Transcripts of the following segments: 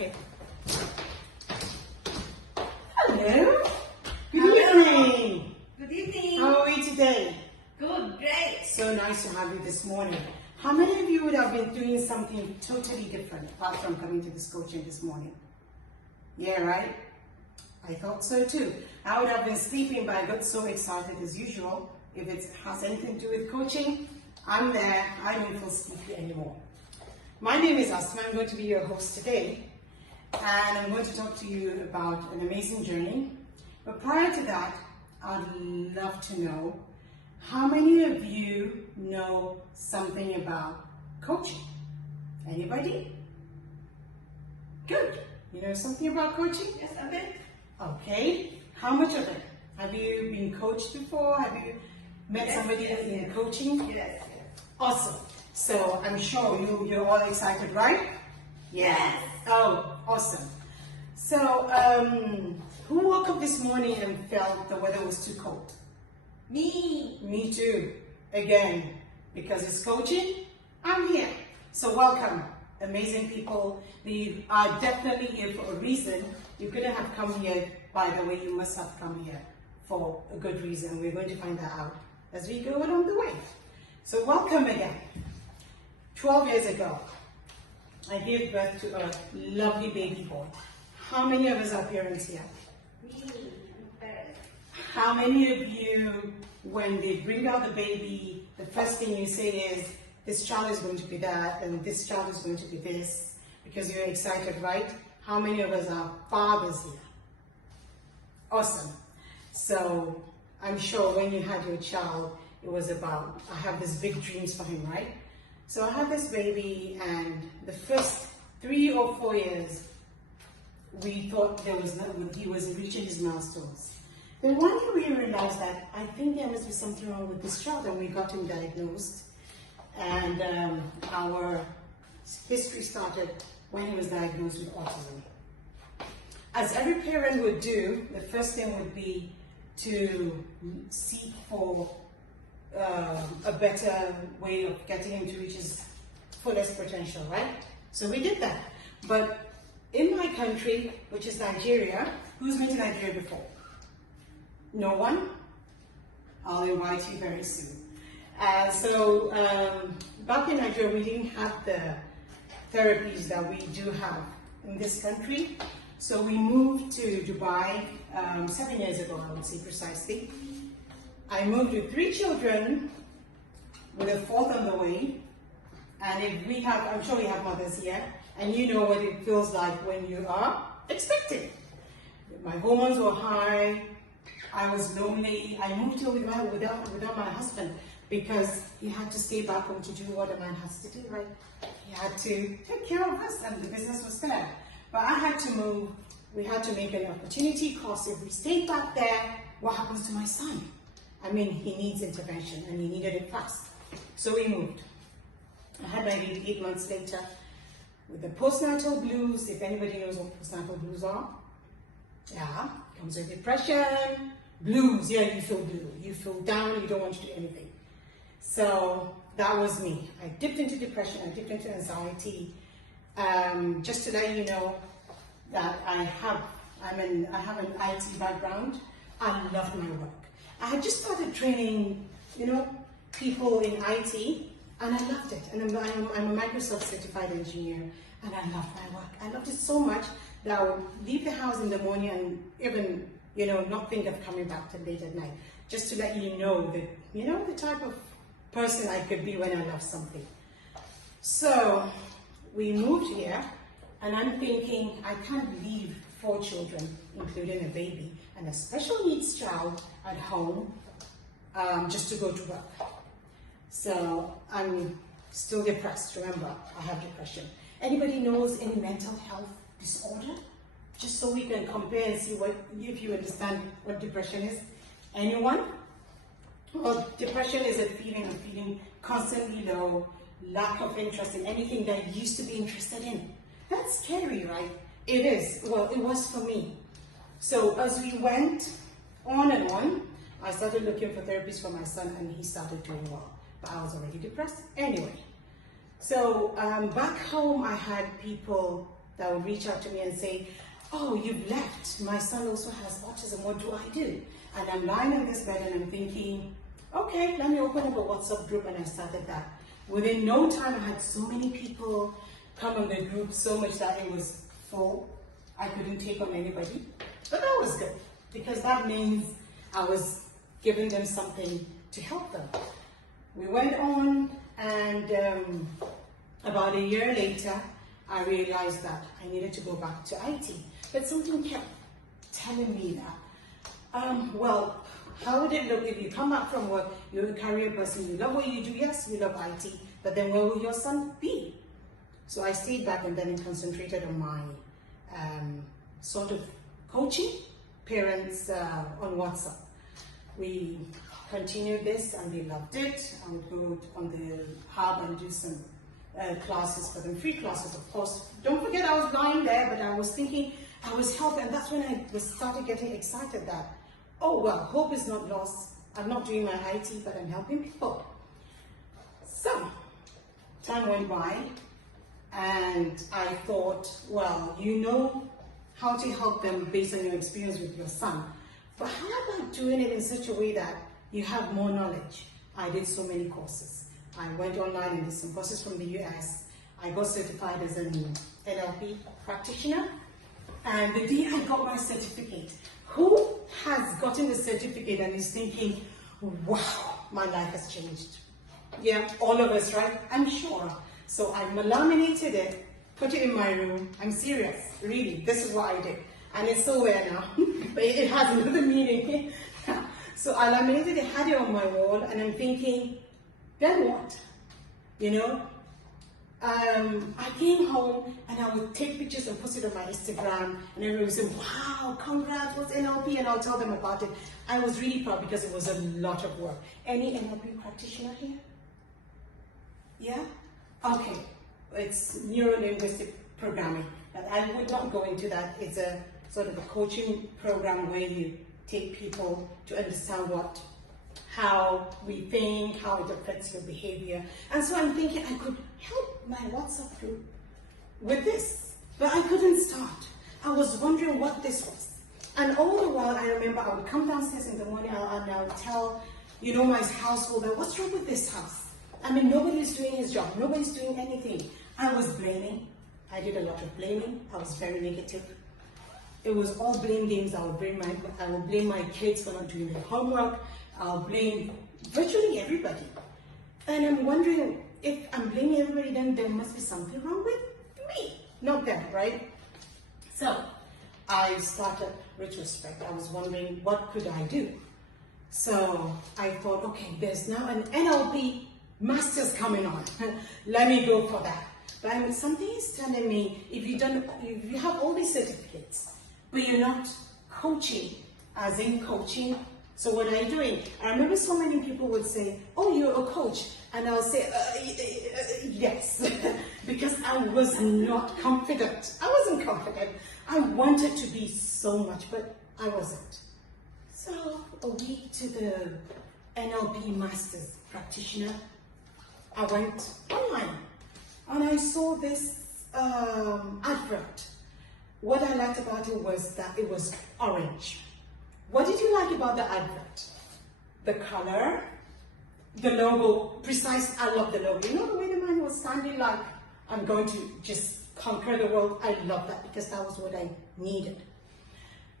Okay. Hello. Good evening. Good evening. How are we today? Good, great. So nice to have you this morning. How many of you would have been doing something totally different apart from coming to this coaching this morning? Yeah, right? I thought so too. I would have been sleeping, but I got so excited as usual. If it has anything to do with coaching, I'm there. I don't feel sleepy anymore. My name is Asma. I'm going to be your host today, and I'm going to talk to you about an amazing journey. But prior to that, I'd love to know how many of you know something about coaching? Anybody? Good. You know something about coaching? Yes, a bit. Okay. How much of it? Have you been coached before? Have you met somebody in coaching? Yes, yes. Awesome. So I'm sure you're all excited, right? Yes. Oh, awesome. So who woke up this morning and felt the weather was too cold? Me. Me too. Again, because it's coaching, I'm here. So welcome, amazing people. We are definitely here for a reason. You couldn't have come here by the way. You must have come here for a good reason. We're going to find that out as we go along the way. So welcome again. 12 years ago, I gave birth to a lovely baby boy. How many of us are parents here? Me. I'm parent. How many of you, when they bring out the baby, the first thing you say is, this child is going to be that, and this child is going to be this, because you're excited, right? How many of us are fathers here? Awesome. So I'm sure when you had your child, it was about, I have these big dreams for him, right? So I had this baby, and the first 3 or 4 years, we thought he was reaching his milestones. Then one day we realized that I think there must be something wrong with this child, and we got him diagnosed. And our history started when he was diagnosed with autism. As every parent would do, the first thing would be to seek for a better way of getting him to reach his fullest potential, right? So we did that. But in my country, which is Nigeria, who's been to Nigeria before? No one? I'll invite you very soon. So back in Nigeria, we didn't have the therapies that we do have in this country. So we moved to Dubai 7 years ago, I would say precisely. I moved with 3 children, with a 4th on the way. And if we have, I'm sure we have mothers here, and you know what it feels like when you are expecting. My hormones were high, I was lonely. I moved here without my husband because he had to stay back home to do what a man has to do, right? He had to take care of us, and the business was there. But I had to move. We had to make an opportunity cost. If we stayed back there, what happens to my son? I mean, he needs intervention, and he needed it fast. So we moved. I had my baby 8 months later with the postnatal blues. If anybody knows what postnatal blues are, yeah, comes with depression, blues. Yeah, you feel blue. You feel down. You don't want to do anything. So that was me. I dipped into depression. I dipped into anxiety. Just to let you know that I have an IT background. I loved my work. I had just started training, people in IT, and I loved it. And I'm a Microsoft certified engineer, and I loved my work. I loved it so much that I would leave the house in the morning and even, not think of coming back till late at night. Just to let you know that, the type of person I could be when I love something. So we moved here, and I'm thinking I can't leave 4 children, including a baby, and a special needs child at home just to go to work. So I'm still depressed. Remember, I have depression. Anybody knows any mental health disorder? Just so we can compare and see if you understand what depression is. Anyone? Well, depression is a feeling of feeling constantly low, lack of interest in anything that you used to be interested in. That's scary, right? It is. Well, it was for me. So as we went on and on, I started looking for therapies for my son, and he started doing well. But I was already depressed anyway. So back home, I had people that would reach out to me and say, oh, you've left. My son also has autism. What do I do? And I'm lying in this bed and I'm thinking, okay, let me open up a WhatsApp group, and I started that. Within no time, I had so many people come on the group, so much that it was full. I couldn't take on anybody. But that was good, because that means I was giving them something to help them. We went on, and about a year later, I realized that I needed to go back to IT. But something kept telling me that, well, how would it look if you come back from work, you're a career person, you love what you do, yes, you love IT, but then where will your son be? So I stayed back and then concentrated on my sort of coaching parents on WhatsApp. We continued this and they loved it. I would go on the hub and do some classes for them, free classes, of course. Don't forget, I was lying there, but I was thinking I was helping, and that's when I started getting excited that, oh well, hope is not lost. I'm not doing my IT, but I'm helping people. So, time went by, and I thought, well, you know how to help them based on your experience with your son. But how about doing it in such a way that you have more knowledge? I did so many courses. I went online and did some courses from the US. I got certified as an NLP practitioner. And the day I got my certificate, who has gotten the certificate and is thinking, wow, my life has changed? Yeah, all of us, right? I'm sure. So I laminated it, put it in my room. I'm serious, really. This is what I did. And it's so weird now, but it has another meaning. So I laminated it, had it on my wall, and I'm thinking, then what? You know? I came home and I would take pictures and post it on my Instagram, and everyone would say, wow, congrats, what's NLP? And I'll tell them about it. I was really proud because it was a lot of work. Any NLP practitioner here? Yeah? Okay. It's neuro-linguistic programming. And I would not go into that. It's a sort of a coaching program where you take people to understand how we think, how it affects your behavior. And so I'm thinking I could help my WhatsApp group with this, but I couldn't start. I was wondering what this was. And all the while, I remember I would come downstairs in the morning and I would tell, you know, my household, what's wrong with this house? I mean, nobody's doing his job. Nobody's doing anything. I was blaming. I did a lot of blaming. I was very negative. It was all blame games. I would blame my kids for not doing their homework. I'll blame virtually everybody. And I'm wondering, if I'm blaming everybody, then there must be something wrong with me, not them, right? So I started retrospect. I was wondering, what could I do? So I thought, okay, there's now an NLP master's coming on. Let me go for that. But something is telling me, if you have all these certificates, but you're not coaching, as in coaching, so what are you doing? I remember so many people would say, oh, you're a coach. And I'll say, yes, because I was not confident. I wasn't confident. I wanted to be so much, but I wasn't. So a week to the NLP Masters Practitioner, I went online and I saw this advert. What I liked about it was that it was orange. What did you like about the advert? The color, the logo, precise. I love the logo. You know the way the man was standing like, I'm going to just conquer the world. I love that because that was what I needed.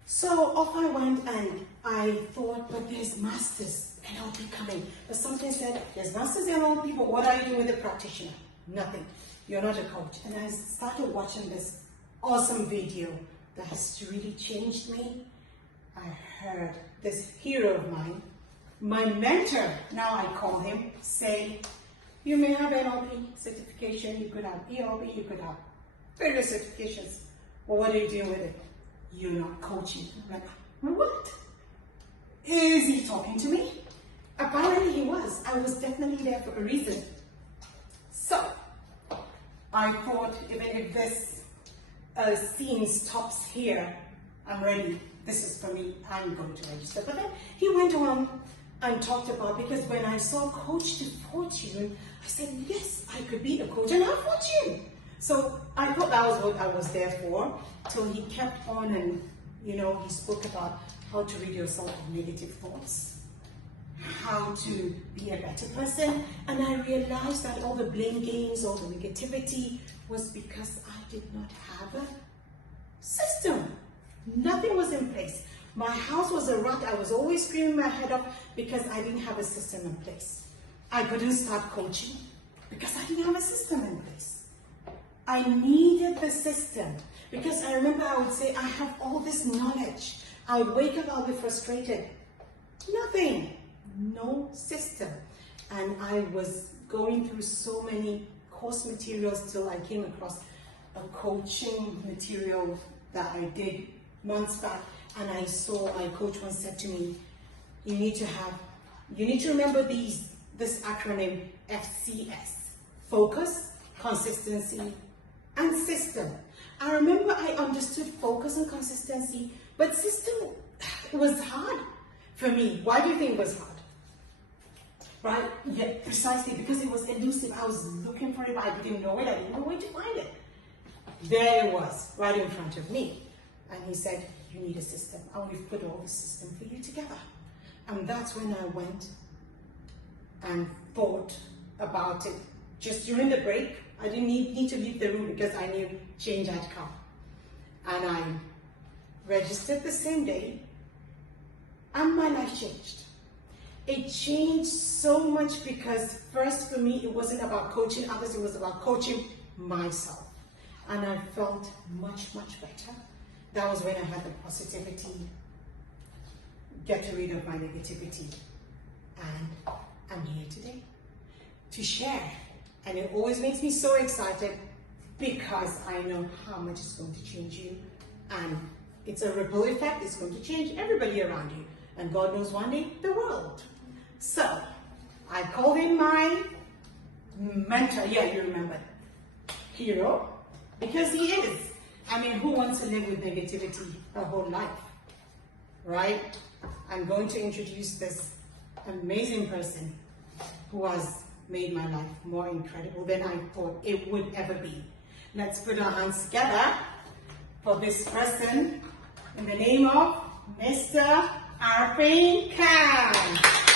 So off I went and I thought, but there's masters NLP coming. But something said, there's masters NLP, but what are you doing with a practitioner? Nothing. You're not a coach. And I started watching this awesome video that has really changed me. I heard this hero of mine, my mentor, now I call him, say, you may have NLP certification, you could have ELP, you could have various certifications, but what are you doing with it? You're not coaching. I'm like, what? Is he talking to me? Apparently he was. I was definitely there for a reason. So, I thought, even if this scene stops here, I'm ready. This is for me, I'm going to register. But then he went on and talked about, because when I saw Coach to Fortune, I said, yes, I could be a coach and have fortune. So I thought that was what I was there for, till he kept on and, you know, he spoke about how to rid yourself of negative thoughts, how to be a better person. And I realized that all the blame games, all the negativity was because I did not have a system. Nothing was in place. My house was a rut. I was always screaming my head off because I didn't have a system in place. I couldn't start coaching because I didn't have a system in place. I needed the system because I remember I would say, I have all this knowledge. I would wake up, I'll be frustrated. Nothing, no system. And I was going through so many course materials till I came across a coaching material that I did months back. And I saw my coach once said to me, you need to remember this acronym FCS, focus, consistency, and system. I remember I understood focus and consistency, but system was hard for me. Why do you think it was hard? Right? Yeah, precisely because it was elusive. I was looking for it, but I didn't know it. I didn't know where to find it. There it was, right in front of me. And he said, you need a system. I want to put all the system for you together. And that's when I went and thought about it. Just during the break, I didn't need to leave the room because I knew change had come. And I registered the same day, and my life changed. It changed so much because first for me, it wasn't about coaching others, it was about coaching myself. And I felt much, much better. That was when I had the positivity, get rid of my negativity. And I'm here today to share. And it always makes me so excited because I know how much it's going to change you. And it's a ripple effect. It's going to change everybody around you. And God knows one day, the world. So, I called him my mentor. Yeah, you remember. Hero. Because he is. I mean, who wants to live with negativity a whole life? Right? I'm going to introduce this amazing person who has made my life more incredible than I thought it would ever be. Let's put our hands together for this person in the name of Mr. Arfeen Khan.